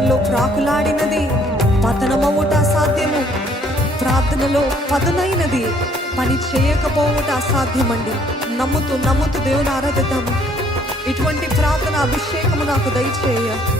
ప్రార్థనలో ప్రాకులాడినది పతనమవుట అసాధ్యము ప్రార్థనలో పదునైనది పని చేయకపోవుట అసాధ్యమండి. నమ్ముతూ నమ్ముతూ దేవుని ఆరాధిద్దాము. ఇటువంటి ప్రార్థన అభిషేకము నాకు దయచేయ.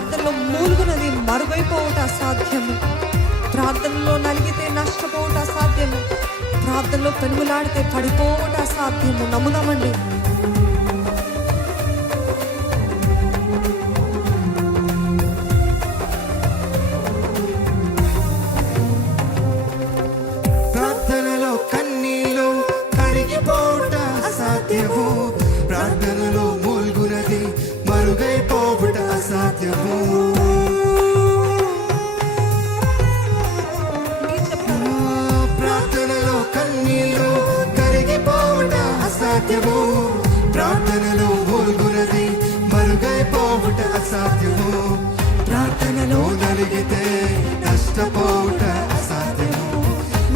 ప్రార్థనలో మూలుగునది మరువైపోవట అసాధ్యము. ప్రార్థనలో నలిగితే నష్టపోవట అసాధ్యము. ప్రార్థనలో పెనుగులాడితే పడిపోవట అసాధ్యము. నమ్ముదామండి.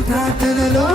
Nothing at all.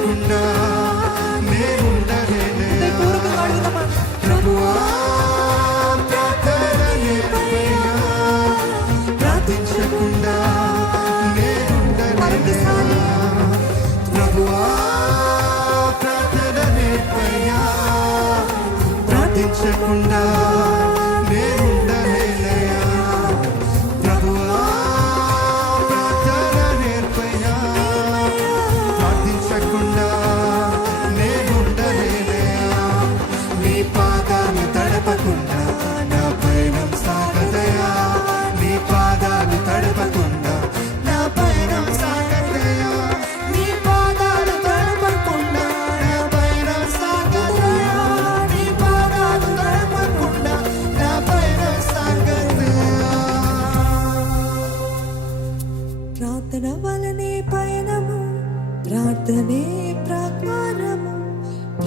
ప్రార్థించకుండా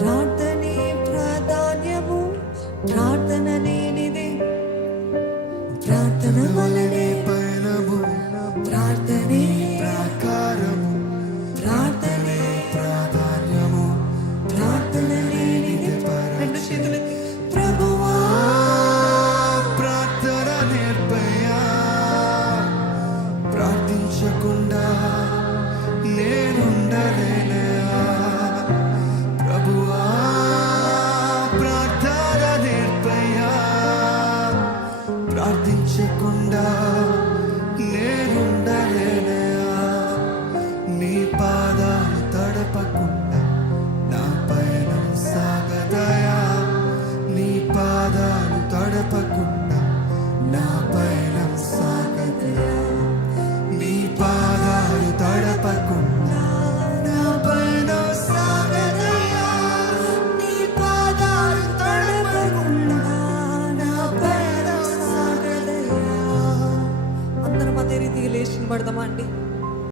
ప్రార్థనే ప్రాధాన్యము ప్రార్థన లేనిదే ప్రార్థన ప్రార్థించకుండా నేనుండలేనయా నీ పాదాలు